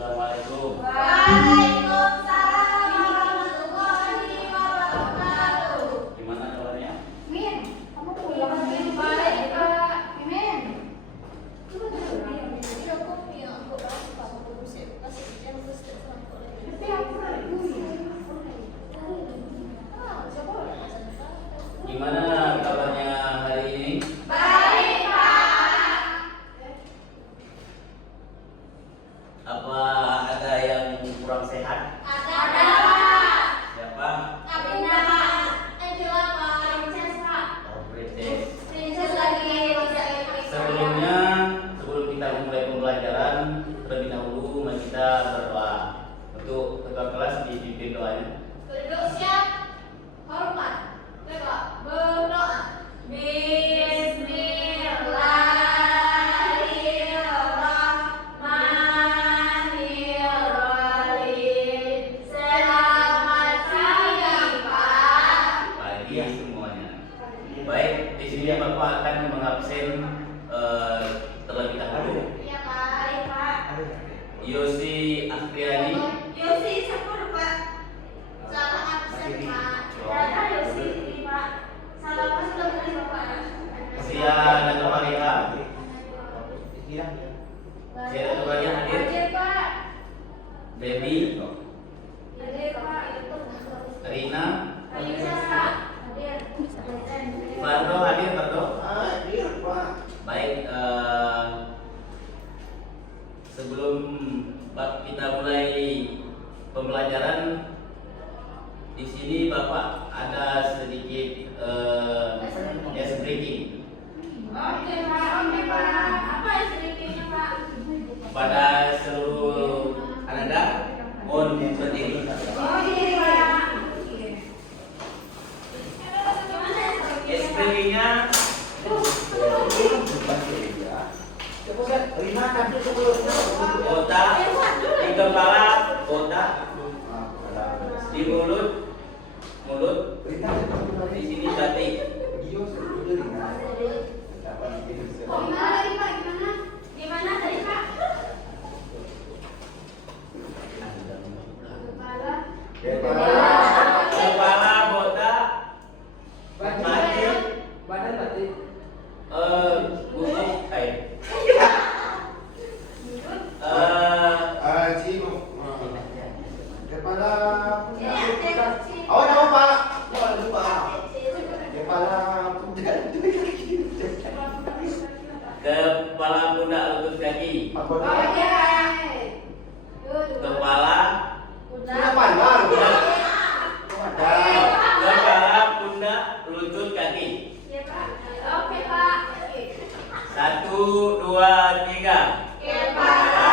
Assalamualaikum. Waalaikumsalam warahmatullahi wabarakatuh. Gimana kabarnya? Min, kamu pulang Min? Baik Kak. Min. Coba dulu. Tapi aku Gimana kabarnya hari ini? baik Pak. Apa ada yang kurang sehat? Ada Pak. Siapa? Kabina Angela Pak. Princess Pak. Oh, Princess. Princess lagi Sebelum kita memulai pembelajaran, terlebih dahulu mari kita berdoa. Untuk ketua kelas dipimpin doanya. Duduk siap. Hormat. Coba berdoa. Bismillahirrahmanirrahim. Selamat pagi, Pak. Pagi semuanya. Baik, di sini Bapak akan mengabsen terlebih dahulu. Iya, baik, Pak. Yosi Afriani. Yosi Sakur, Pak. Salah absen, Pak. Ada Yosi ini, Pak. Salah pas sudah tulis, Bapak. Sia dan Maria. Sia dan Maria hadir. Hadir, Pak. Baby, Hadir, Pak. Rina, Ayusa, Pak. Hadir. Fardo hadir, Fardo. Hadir, Pak. Baik, sebelum kita mulai pembelajaran, di sini Bapak ada sedikit yes breaking Oke, Pak. Oke, Pak. Apa yang sedikitnya, Pak? pada seluruh Anda. Mohon berdiri. Oke, Pak. Yes breakingnya Rina nanti sebelumnya. otak di kepala, otak di mulut, di sini batik. Gimana tadi, Pak? Gimana? Gimana tadi, Pak? Kepala. Kepala, otak, batik, busuk, Kepala. Oh, nama Pak. Jangan lupa. Kepala. kepala, pundak, lutut, kaki. Apa Oke, namanya? Pak. Kepala, Kenapa lah? kepala, pundak, lutut, kaki. Oke, Pak. 1, 2, 3. Kepala,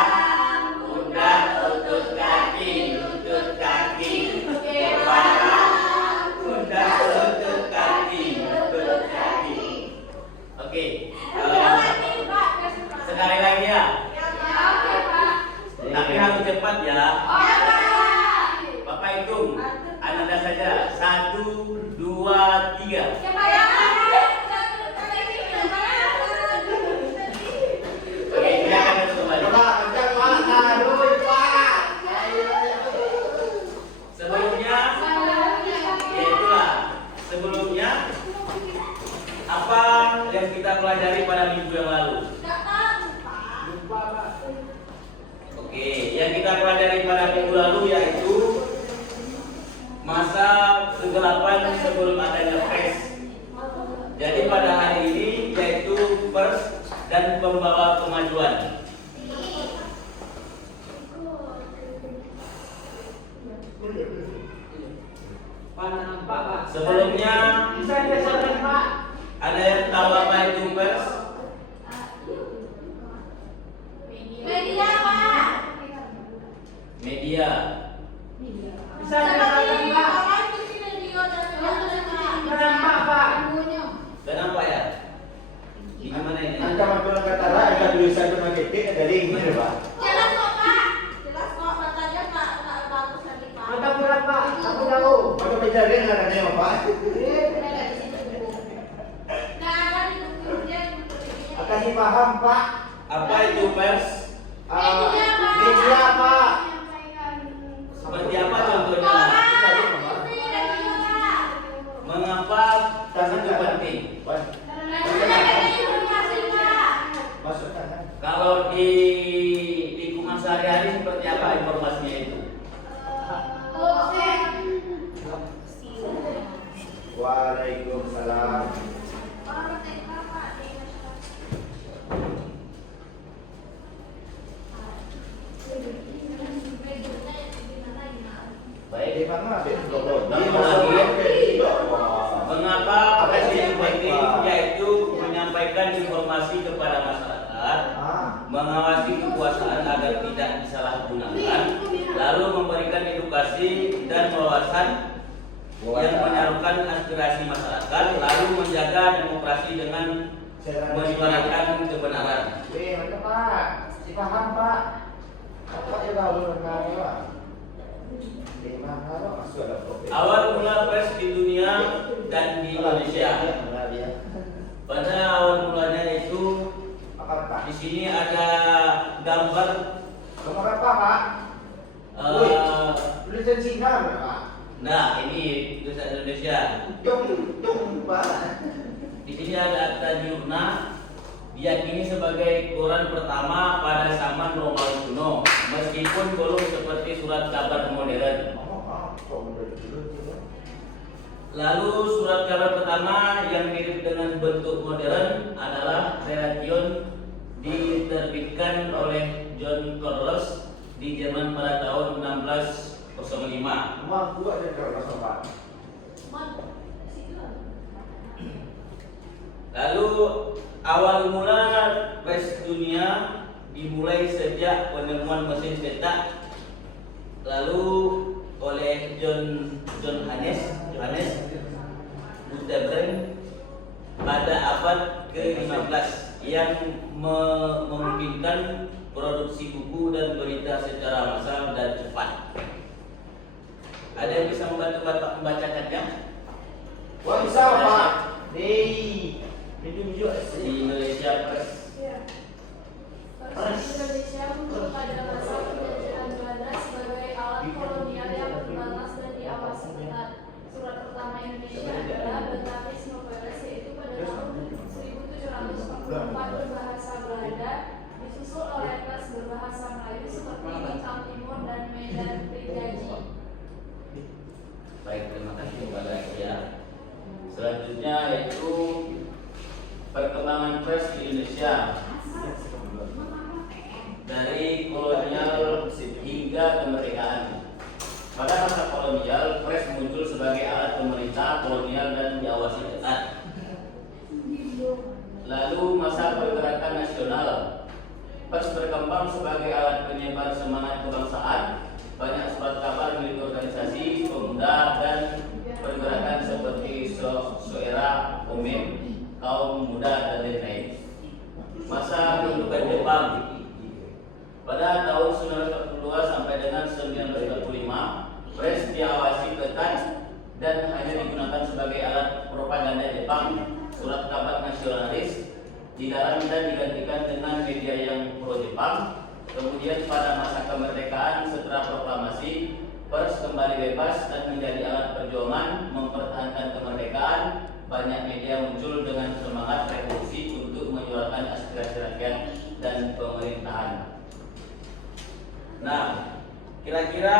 Pundak, lutut, kaki, lutut, kaki. Kepala, pundak, lutut, kaki, lutut, kaki. Oke, sekali lagi ya. Oke, Pak. Tapi harus cepat ya. Oke, Pak. Bapak hitung. Anda saja. 1, 2, 3. Siapa yang ada? Oke, silakan terus kembali. Coba kencang, Pak. Taruh, Pak. Sebelumnya, ya itulah. Sebelumnya, apa yang kita pelajari pada minggu yang lalu? Oke, yang kita pelajari pada minggu lalu yaitu masa kegelapan sebelum adanya pers. Jadi pada hari ini yaitu pers dan pembawa kemajuan. Sebelumnya ada yang tahu apa itu pers? Media, Pak. Media. Seperti orang isi video dan Kenapa ya? Gimana ini? Ancaman kata lain ada tulisan dengan titik ada link gitu, Pak. jelas kok, Pak. Jelas kok, katanya Pak, bagus lagi, Pak. Aku tahu. Ada pencarian nggak ada yang Pak? Nggak ada di buku dia. Kasih paham, Pak. Apa itu pers? Media, Pak. Media, Pak. sehari-hari seperti apa informasinya itu? Waalaikumsalam. Baik. Di mana ada Mengapa Presiden penting yaitu menyampaikan informasi kepada masyarakat, mengawasi kekuasaan agar tidak disalahgunakan, lalu memberikan edukasi dan wawasan yang menyarukan aspirasi masyarakat, lalu menjaga demokrasi dengan menyuarakan kebenaran. Mantap Pak, si paham Pak. Pak juga belum kenal Pak. Di mana Pak masuk ada problem. Awal mula pers di dunia dan di Indonesia. Pada awal mulanya itu di sini ada gambar Gambar apa Pak? Tulisan Cina Pak. nah ini tulisan Indonesia. Tung Pak. Di sini ada Akta Diurna, diyakini sebagai koran pertama pada zaman Romawi kuno, meskipun belum seperti surat kabar modern. Lalu surat kabar pertama yang mirip dengan bentuk modern adalah Relation, diterbitkan oleh John Carlos di Jerman pada tahun 1605. Mak gua ada kalau Pak. Lalu awal mula pers dunia dimulai sejak penemuan mesin cetak lalu oleh Johannes Gutenberg pada abad ke-15 yang memungkinkan produksi buku dan berita secara massal dan cepat. Ada yang bisa membantu Bapak membacakannya? Wah bisa Pak. Tunjuk Di Indonesia Press. Pers Indonesia muncul pada masa penjajahan Belanda sebagai alat kolonial yang terbatas dan diawasi ketat. Surat pertama Indonesia adalah Batavisch Noveles, yaitu pada tahun 1744 berbahasa Belanda, disusul oleh pers berbahasa Melayu seperti Bintang Timur dan Medan Prijaji. Baik, terima kasih kepada ya. Selanjutnya yaitu perkembangan pers di Indonesia dari kolonial hingga kemerdekaan. Pada masa kolonial, pers muncul sebagai alat pemerintah kolonial dan diawasi ketat. Lalu masa pergerakan nasional, pers berkembang sebagai alat penyebar semangat kebangsaan. Banyak surat kabar milik organisasi pemuda dan pergerakan seperti Soera, Omen, kaum muda dan lain-lain. Masa kedudukan Jepang pada tahun 1942 sampai dengan 1945, pres diawasi ketat dan hanya digunakan sebagai alat propaganda Jepang. Surat kabar nasionalis dilarang dan digantikan dengan media yang pro Jepang. Kemudian pada masa kemerdekaan setelah proklamasi, pers kembali bebas dan menjadi alat perjuangan mempertahankan kemerdekaan. Banyak media muncul dengan semangat revolusi untuk menyuarakan aspirasi rakyat dan pemerintahan. Nah, kira-kira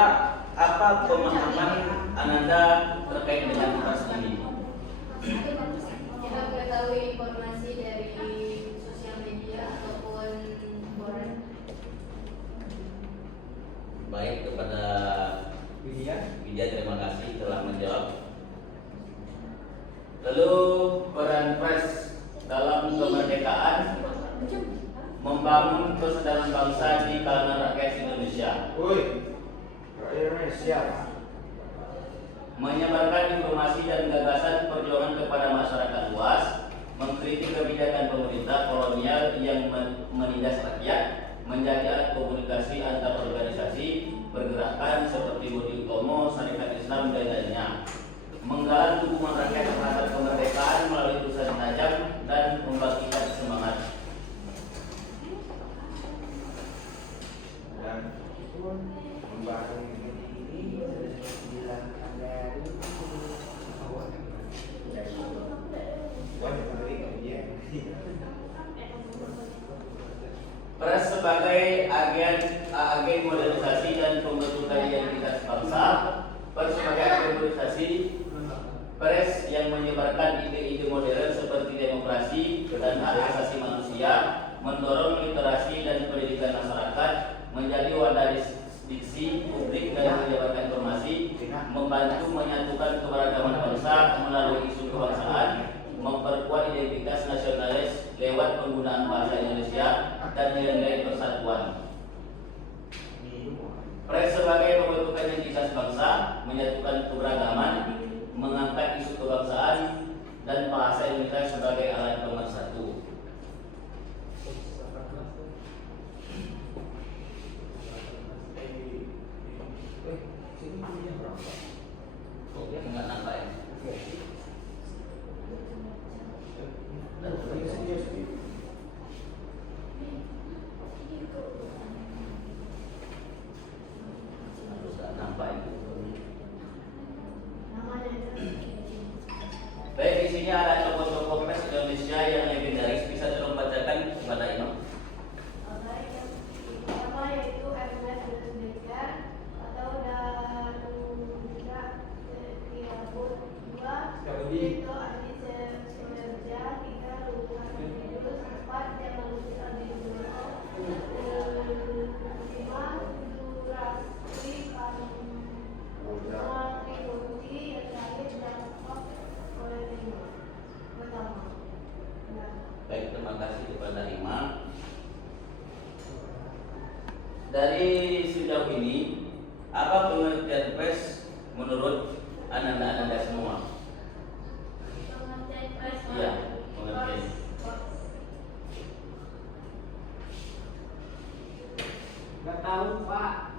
apa pemahaman Ananda terkait dengan pers ini? Kita mengetahui informasi dari sosial media ataupun koran. Baik, kepada Widya terima kasih telah menjawab. Lalu peran pers dalam kemerdekaan membangun kesadaran bangsa di kalangan rakyat Indonesia. Rakyat Indonesia. Menyebarkan informasi dan gagasan perjuangan kepada masyarakat luas, mengkritik kebijakan pemerintah kolonial yang menindas rakyat, menjadi alat komunikasi antar organisasi pergerakan seperti Budi Utomo, Syarikat Islam dan lainnya, menggalang dukungan rakyat terhadap kemerdekaan melalui tulisan tajam dan membagikan semangat. Dan pun membangun ini dihilangkan dari Pers sebagai agen pada diksi publik dan menyebarkan informasi, membantu menyatukan keberagaman bangsa melalui isu kebangsaan, memperkuat identitas nasionalis lewat penggunaan bahasa Indonesia dan nilai-nilai persatuan. Pres sebagai pembentukan identitas bangsa, menyatukan keberagaman, mengangkat isu kebangsaan dan bahasa Indonesia sebagai alat pemersatu. Enggak nampak ya? Baik, di sini ada tokoh-tokoh pers Indonesia yang legendaris. Bisa tolong bacakan kepada Imam? Pertama yaitu Ernest Becker atau Danunika Setiabudi. Dua yaitu Adi Sulerja. Tiga Lukas Nedius. Empat Jamal Adi Widodo. Lima Durasti Tributi. Yang terakhir Dampak oleh lima. Pertama. Baik, terima kasih kepada Imam. Dari sejauh ini, apa pengertian pers menurut Ananda semua? Pengertian pers. Iya, pengertian. Nggak tahu Pak.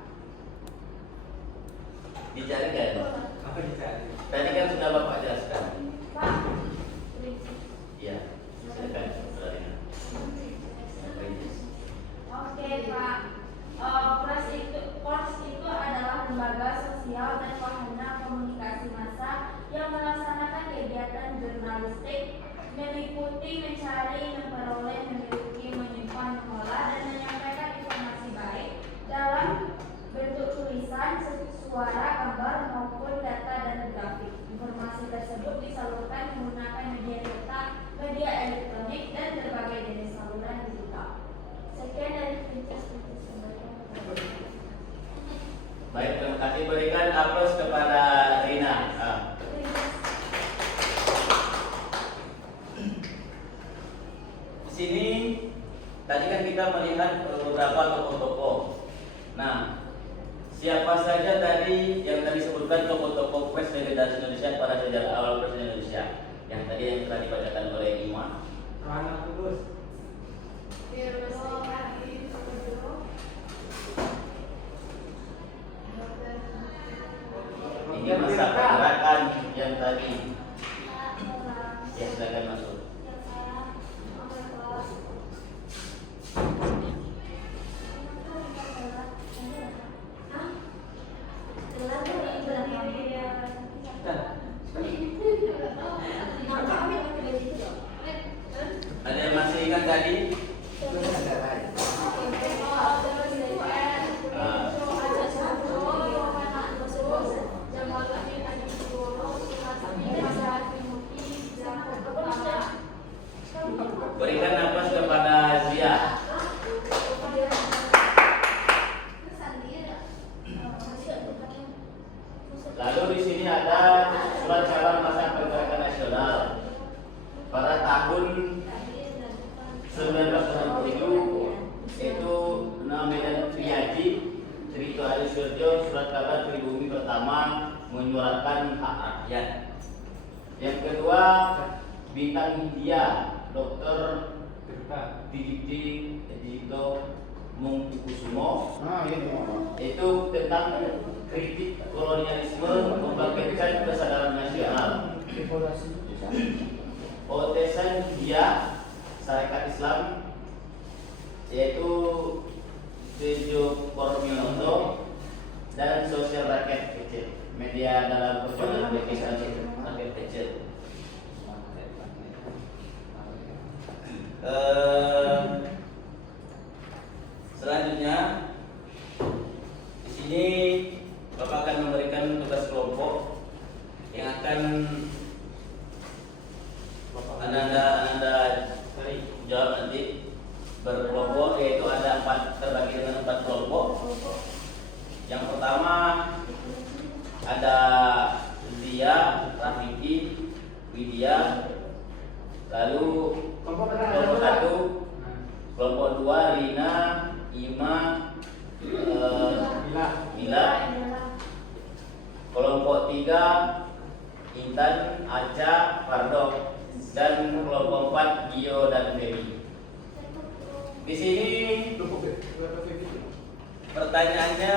Dicari kan? Apa dicari? Tadi kan sudah Bapak jelaskan. Pak. Iya, silakan saudara Rina. Oke Pak, Pers itu adalah lembaga sosial dan wahana komunikasi massa yang melaksanakan kegiatan jurnalistik meliputi mencari, memperoleh, memiliki, menyimpan, mengolah, dan menyampaikan informasi baik dalam bentuk tulisan, suara, gambar, maupun data dan grafik. Informasi tersebut disalurkan menggunakan media cetak, media elektronik, dan berbagai jenis saluran digital. Sekian dari Princess. Baik, terima kasih. Berikan aplaus kepada Rina. Di sini tadi kan kita melihat beberapa tokoh-tokoh. Nah, siapa saja tadi yang tadi sebutkan tokoh-tokoh pers legendaris Indonesia pada sejarah awal pers Indonesia yang tadi yang telah dibacakan oleh Imam? Rana Kudus. Ini masa pergerakan yang tadi. Ya, silakan masuk. Ada yang masih ingat tadi? Berikan nafas kepada Zia. Lalu di sini ada surat calon masa pergerakan nasional pada tahun 1967 itu Medan Triadi, Trito Adi Surjo, surat kabar pribumi pertama menyuarakan hak rakyat. Yang kedua Bintang Hindia, Dr. Didito Mungkusumo, itu tentang kritik kolonialisme membangkitkan kesadaran nasional. Otesan Hindia, Sarekat Islam, yaitu Tejo Kormiono dan Sosial Rakyat Kecil, media dalam perjuangan devisa rakyat kecil. Selanjutnya di sini Bapak akan memberikan tugas kelompok yang akan Anda jawab nanti berkelompok, yaitu ada 4, terbagi dengan 4 kelompok. Yang pertama ada Zia, Rafiki, Widya, lalu kelompok 1, kelompok 2 Rina, Ima, Mila, kelompok 3 Intan, Aca, Fardo, dan kelompok 4 Gio dan Feby. Di sini pertanyaannya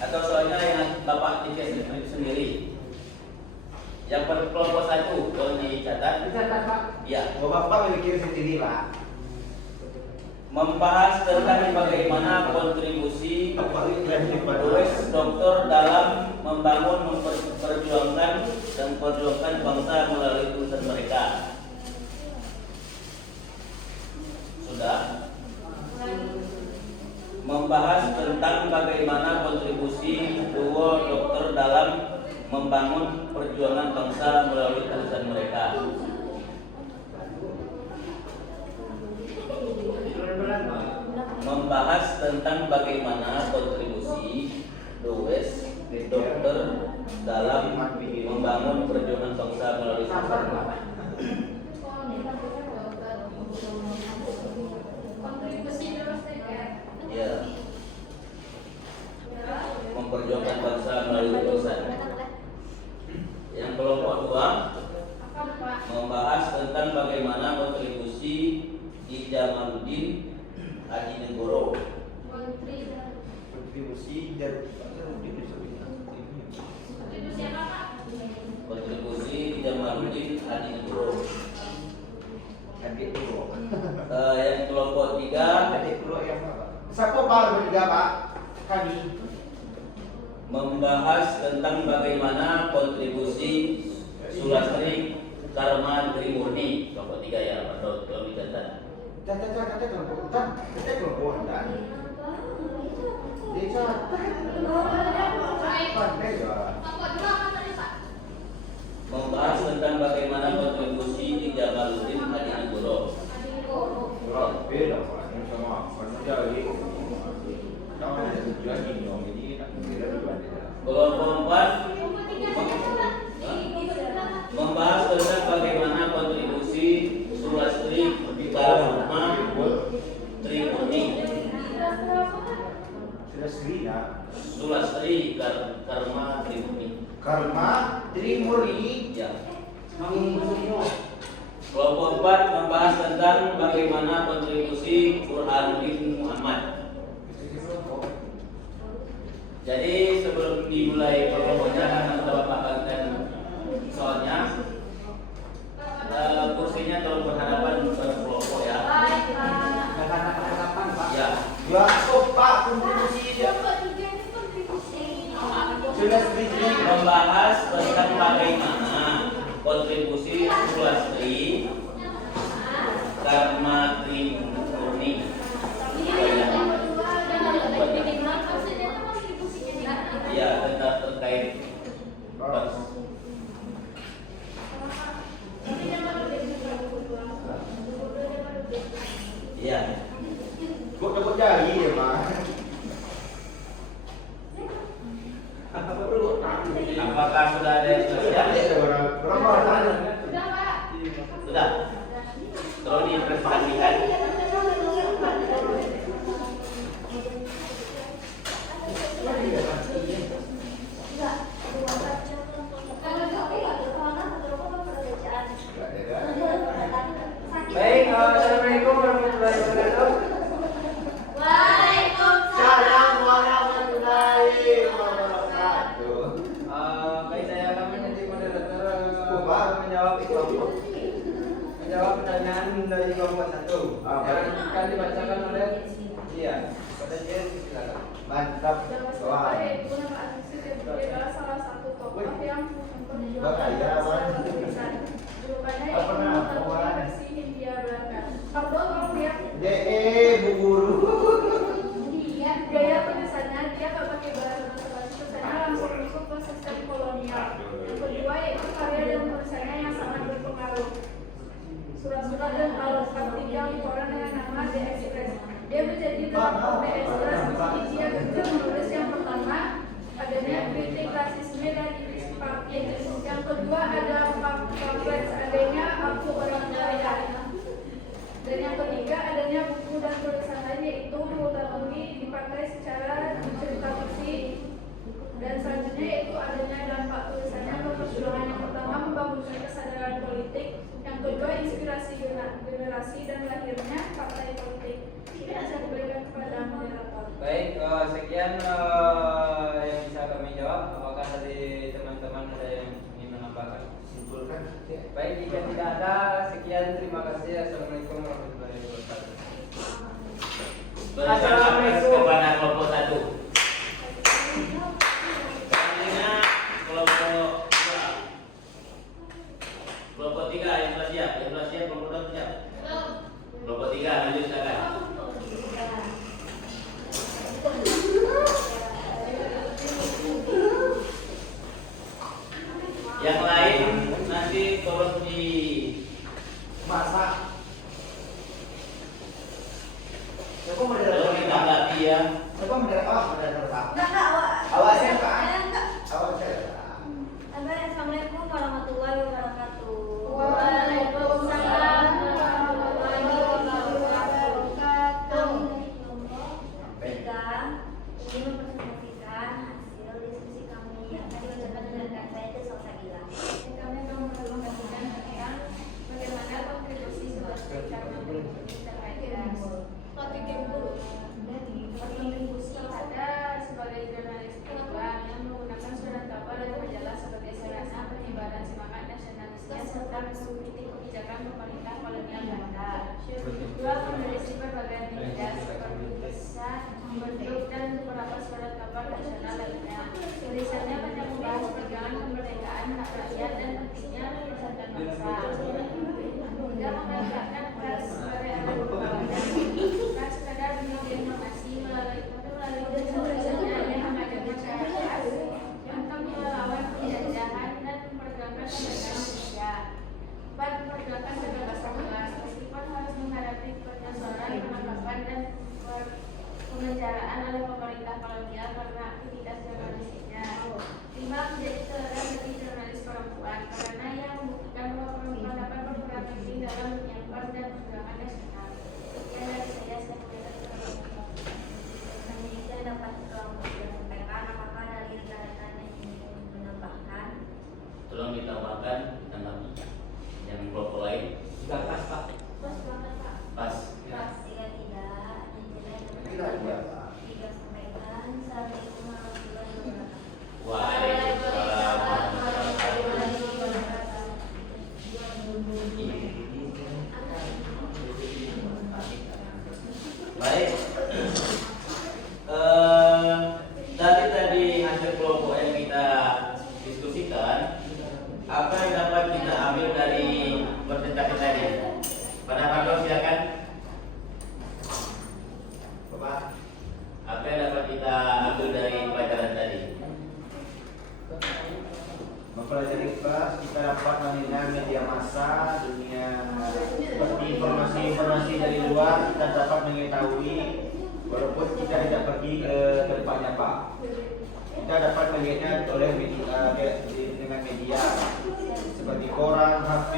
atau soalnya yang Bapak titik sendiri. Yang kelompok 1 tolong dicatat. Pak. Ya. Bapak mikir sendiri Pak. Membahas tentang bagaimana kontribusi dokter dalam membangun, memperjuangkan dan memperjuangkan bangsa melalui tulisan mereka. Sudah. Membahas tentang bagaimana kontribusi duo dokter dalam membangun perjuangan bangsa melalui tulisan mereka. Membahas tentang bagaimana kontribusi dokter dalam membangun perjuangan bangsa melalui tulisan mereka. Kontribusi terus Ya. Memperjuangkan bangsa melalui tulisan. Yang kelompok 2 membahas tentang bagaimana kontribusi di Jamaluddin Haji Negoro. Kontribusi Kontribusi di Jamaluddin Haji Negoro. adik dulu. Yang kelompok 3 Adik dulu yang apa? Siapa Pak bertiga Pak? Kami. membahas tentang bagaimana kontribusi Sulastri Karma Trimurni. Kelompok 3 ya, Pak. Tolong dicatat. Kata kelompok dan desa pandai ya. Membahas tentang bagaimana kontribusi di Jamaluddin Haji Negoro. Orang beda Pak, ini sama manusia lagi. Kalau ada tujuan ini dong, ini tak kira tujuan dia. Kelompok 4 membahas tentang bagaimana kontribusi Sulastri Karma Trimurni. Sudah serina. Sulastri Karma Trimurni. Karma Trimurni. Ya. Semua. Kelompok 4 membahas tentang bagaimana kontribusi Burhanuddin Muhammad. Jadi sebelum dimulai kelompoknya akan Bapak bagikan soalnya. Kursinya tolong berhadapan kelompok ya. Ya. Ya, Pak kontribusi dia. Sudah serina. Membahas tentang bagaimana kontribusi Sulastri Karma Trimurni. Ya, tentang terkait ya. Kok jari ya, Pak? Apakah sudah ada yang selesai? Sudah. Tolong dipresentasikan. Baik, assalamualaikum warahmatullahi wabarakatuh. Salam warahmatullahi wabarakatuh. Baik, saya akan menjadi moderator Pak menjawab itu. menjawab pertanyaan dari kelompok 1 yang akan dibacakan oleh pada Jen, silakan. Mantap. Wah. adalah salah satu tokoh yang Bakaya, Wan. Julukannya Apa itu nama, Tentara Wan? Versi Hindia Belanda. Pardon, tolong ya. Bu guru. Gaya tulisannya dia nggak pakai bahasa basi, tulisannya langsung masuk ke sistem kolonial. Yang kedua yaitu karya dan tulisannya yang sangat berpengaruh. Surat-surat dan artikel yang dengan nama The Express. Dia menjadi tokoh The Express. Di sini dia juga menulis yang menambahkan. Simpulkan. Baik, jika tidak ada, sekian, terima kasih. Assalamualaikum warahmatullahi wabarakatuh. Berikan apres kepada kelompok 1. Selanjutnya kelompok 2. Kelompok 3 yang sudah siap, kelompok 2 siap. Kelompok 3 lanjut silakan. Yang lain nanti tolong di Masak. Siapa model? tolong ditanggapi ya. Siapa model? Oh, model berapa? Enggak, Kak, awak. Awak siapa? Enggak. Awak siapa? Assalamualaikum warahmatullahi wabarakatuh. Waalaikumsalam warahmatullahi wabarakatuh. Tiga, ini mempresentasikan hasil diskusi kami yang tadi dibacakan oleh rekan saya itu Salsabila. Kami akan mempresentasikan tentang bagaimana kontribusi sebagai karena terkait dengan topik yang kontribusi pada sebagai jurnalis perubahan yang menggunakan surat kabar dan majalah sebagai sarana penyebaran semangat nasionalisme serta mengkritik kebijakan pemerintah kolonial Belanda. Dua, menulis di berbagai media seperti bisa membentuk dan beberapa surat kabar nasional lainnya. Tulisannya banyak membahas perjuangan kemerdekaan hak rakyat dan pentingnya persatuan bangsa. Hingga mengatakan pers sebagai alat propaganda, bukan sekadar media informasi melalui tulisannya yang mengajak masyarakat untuk melawan penjajahan dan memperjuangkan kemerdekaan Indonesia. 4. Memperjuangkan kebebasan pers meskipun harus menghadapi penyesalan, penangkapan dan pengencaraan oleh pemerintah kolonial karena aktivitas jurnalistiknya. 5. Menjadi teladan bagi jurnalis perempuan karena ia membuktikan bahwa perempuan dapat berperan penting dalam dunia pers dan perjuangan nasional. Sekian dari saya Selanjutnya dapat menyampaikan apakah dari rekan-rekan yang ingin menambahkan. Tolong ditambahkan ditanggapi. Yang kelompok lain Sudah pas, Pak. Pas banget, Pak. pas. Jika tidak, Tidak dia, Pak. tiga sampaikan. Assalamualaikum warahmatullahi wabarakatuh. Waalaikumsalam warahmatullahi wabarakatuh. Baik. Tadi hasil kelompok yang kita diskusikan, apa yang dapat kita ambil dari presentasi tadi? Pada Fadol silakan. Bapak. Apa yang dapat kita ambil dari pelajaran tadi? Mempelajari kelas, kita dapat mendengar media massa, dunia seperti informasi-informasi dari luar kita dapat mengetahui walaupun kita tidak pergi ke tempatnya Pak. Kita dapat melihatnya oleh media, dengan media seperti koran, HP,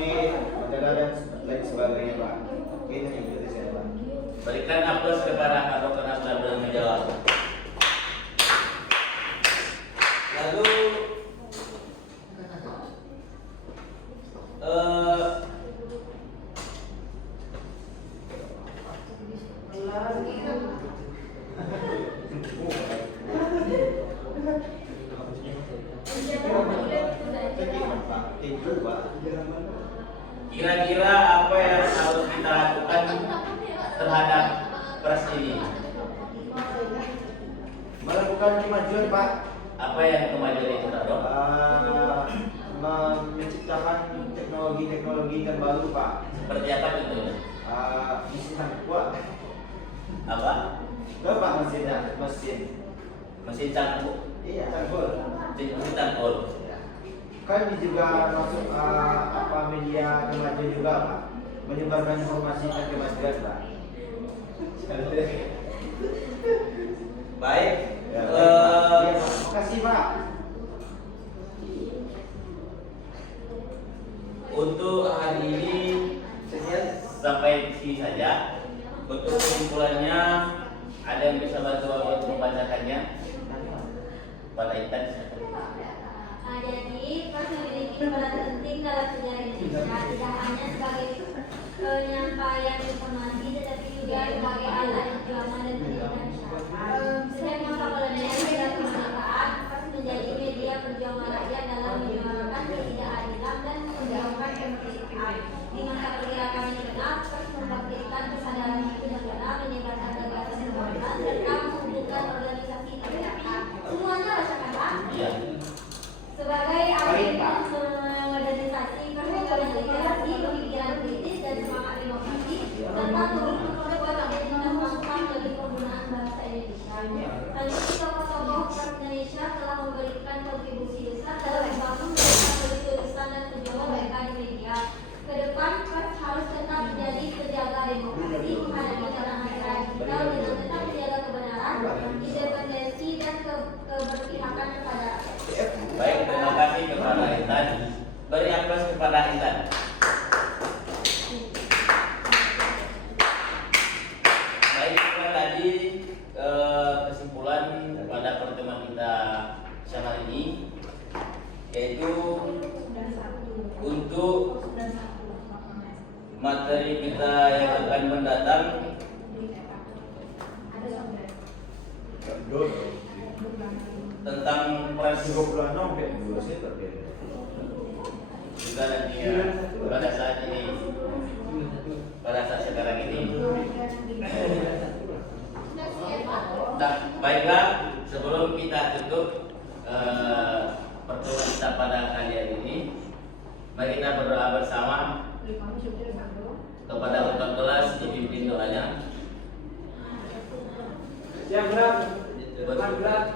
majalah dan lain sebagainya Pak. Ini yang dari saya Pak. Berikan aplaus kepada Kak Dokter Nasra dalam menjawab. Lalu kira-kira apa yang harus kita lakukan terhadap pers ini? Melakukan kemajuan Pak. Apa yang kemajuan itu, Kak Dok? Menciptakan teknologi yang baru Pak. Seperti apa contohnya? Mesin kuat. Apa? Pak mesinnya, Mesin cangkul. Iya, cangkul. Mesin cangkul. Kan ini juga masuk media kemajuan juga Pak. Menyebarkan informasi dan kemajuan Pak. Baik. Ya, terima kasih Pak. Untuk hari ini sampai di sini saja. Untuk kesimpulannya, ada yang bisa bantu untuk membacakannya? Pada Intan. Jadi, pers memiliki peran penting dalam sejarah Indonesia, tidak hanya sebagai penyampaian informasi, tetapi juga sebagai alat perjuangan dan pendidikan masyarakat. Sejak masa kolonial hingga kemerdekaan, pers menjadi media perjuangan rakyat dalam menyuarakan ketidakadilan yaitu untuk materi kita yang akan mendatang tentang juga nanti ya, pada saat ini, pada saat sekarang ini. Nah, baiklah, sebelum kita tutup pertemuan kita pada kali ini, mari kita berdoa bersama kepada Bapak kelas dipimpin doanya. Siap, berat. Berat.